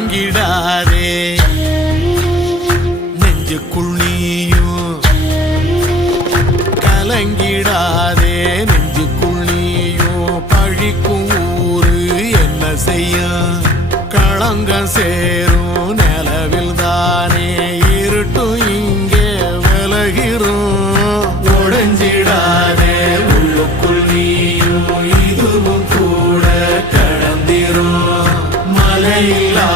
கலங்கிடாதே நெஞ்சுக்குள் நீயும் கலங்கிடாதே நெஞ்சுக்குள் நீயும் பழிக்கும் ஊரு என்ன செய்யும் களங்கம் சேரும் நிலவில் தானே இருட்டும் இங்கே விலகிறோம் உடைஞ்சிடாதே உள்ளுக்குள் நீயும் இதுவும் கூட கடந்திரும் மலையில்லா